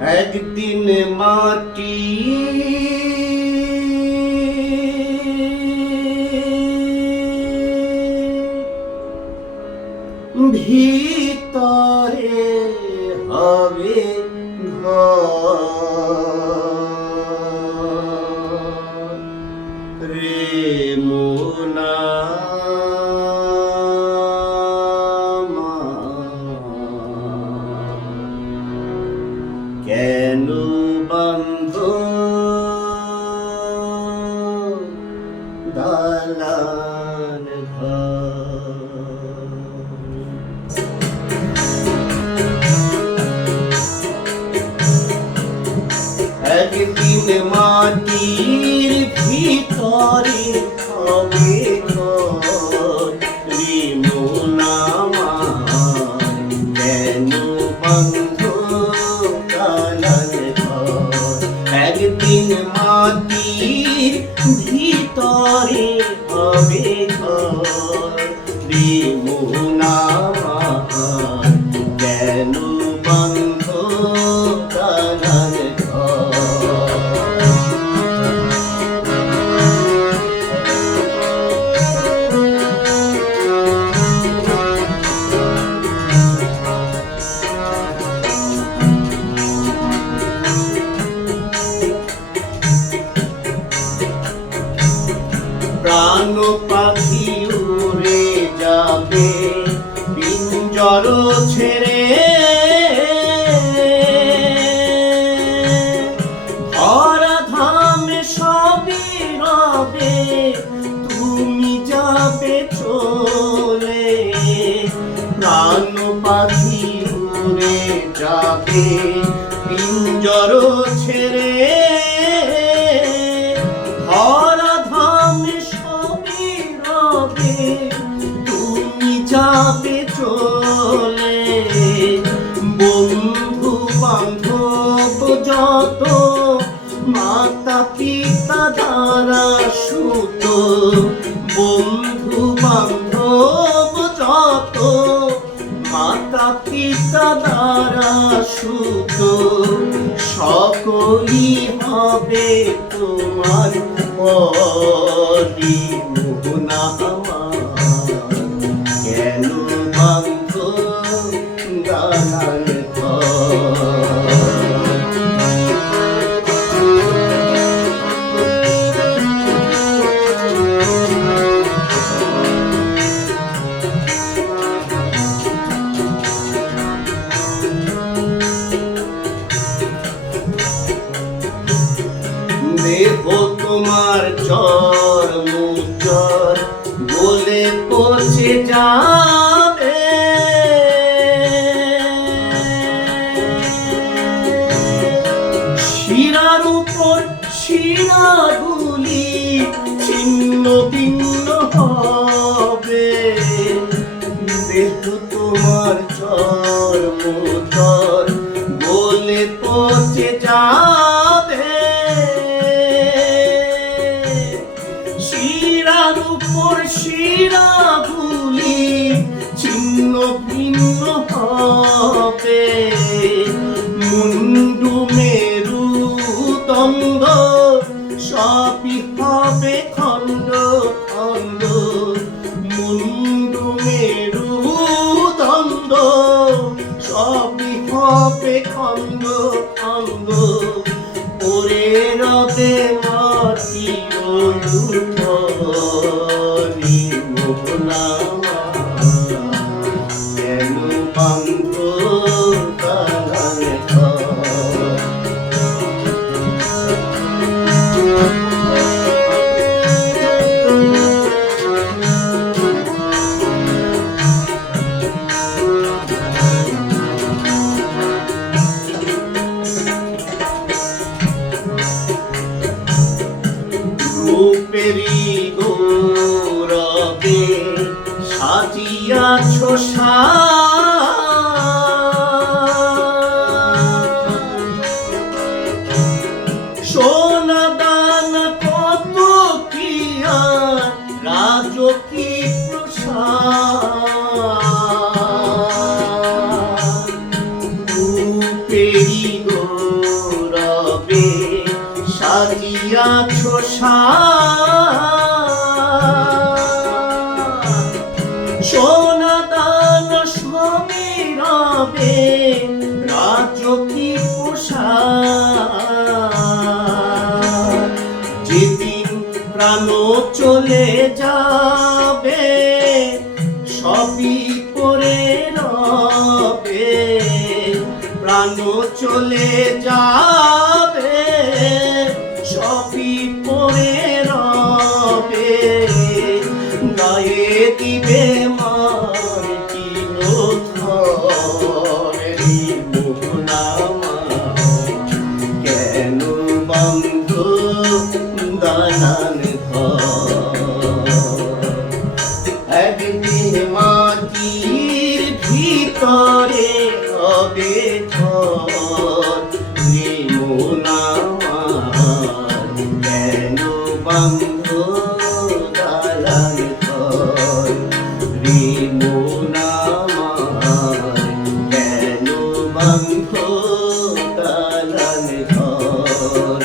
একদিন মাটি ভিতরে হবে ঘর রে মোনা কেন বন্ধ দালান একদিন মাটির ভিতরে হবে ঘর রে মোনা কেন বন্ধ একদিন মাটির ভিতরে হবে ঘর রে মোনা কেন বন্ধ দালান প্রাণ পাখি উড়ে যাবে পিঞ্জর ছেড়ে ধরা ধামে সবই রবে তুমি যাবে চলে প্রাণ পাখি উড়ে যাবে পিঞ্জর ছেড়ে তুমি যাবে চলে বন্ধু বান্ধব যত মাতা পিতা দ্বারা সুত বন্ধু বান্ধব যত মাতা পিতা দ্বারা সুত সকলই হবে তোমার পরি মোহনা কেন বন্ধ দালান দেহ তোমার চর মুচর বলে পচে যাবে শিরার উপর শিরাগুলি ছিন্ন ভিন্ন হবে দেহ তোমার চর মুচর বলে পচে যাবে শিরার উপর শিরাগুলি ছিন্ন ভিন্ন হবে মুন্ডু মেরু দ্বন্দ্ব সবই হবে খণ্ড খণ্ড মুন্ডু মেরু দ্বন্দ্ব সবই হবে খণ্ড খণ্ড ওরে রবে মাটি ওঠরি মোহনা কেন বন্ধ দালান সংসার সোনা দানা সবে রবে রাজ্য কি পোষার যেদিন প্রাণ চলে যাবে সবই পড়ে রবে প্রাণ চলে যাবে সবই পড়ে রবে গায়ে দিবে মাটি নোথরি মোহনামা কেন বন্ধ দালান ঘর একদিন মাটির ভিতরে হবে ঘর মোহনামার কেন বন্ধ দালান ঘর মোহনামার কেন বন্ধ দালান ঘর